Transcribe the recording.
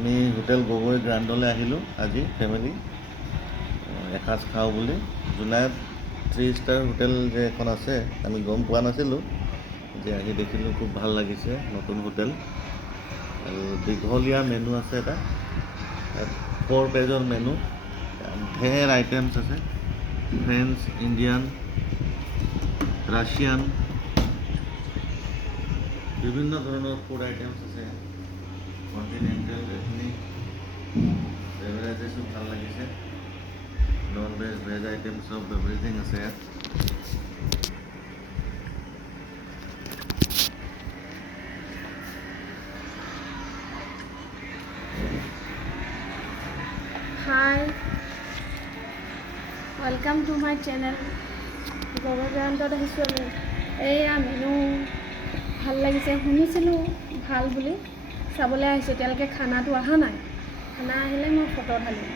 আমি হোটেল গগৈ গ্ৰাণ্ডলৈ আহিলোঁ আজি ফেমিলি এসাঁজ খাওঁ বুলি। জোনাইত 3 ষ্টাৰ হোটেল যে এখন আছে আমি গম পোৱা নাছিলোঁ, যে আহি দেখিলোঁ খুব ভাল লাগিছে। নতুন হোটেল আৰু দীঘলীয়া মেনু আছে, এটা 4 পেজৰ মেনু, ঢেৰ আইটেমছ আছে। ফ্ৰেঞ্চ, ইণ্ডিয়ান, ৰাছিয়ান, বিভিন্ন ধৰণৰ ফুড আইটেমছ আছে। কণ্টিনেণ্টেল এইখিনি বেভাৰেজেছো ভাল লাগিছে। নন ভেজ, ভেজ আইটেম চব এভৰিথিং আছে ইয়াত। Hi, welcome to my channel. Gogoi গ্ৰাণ্ডত আহিছোঁ আমি। এইয়া মেনু ভাল লাগিছে, শুনিছিলোঁ ভাল বুলি, চাবলৈ আহিছোঁ। এতিয়ালৈকে খানাটো অহা নাই, খানা আহিলে মই ফটো ঢালিম।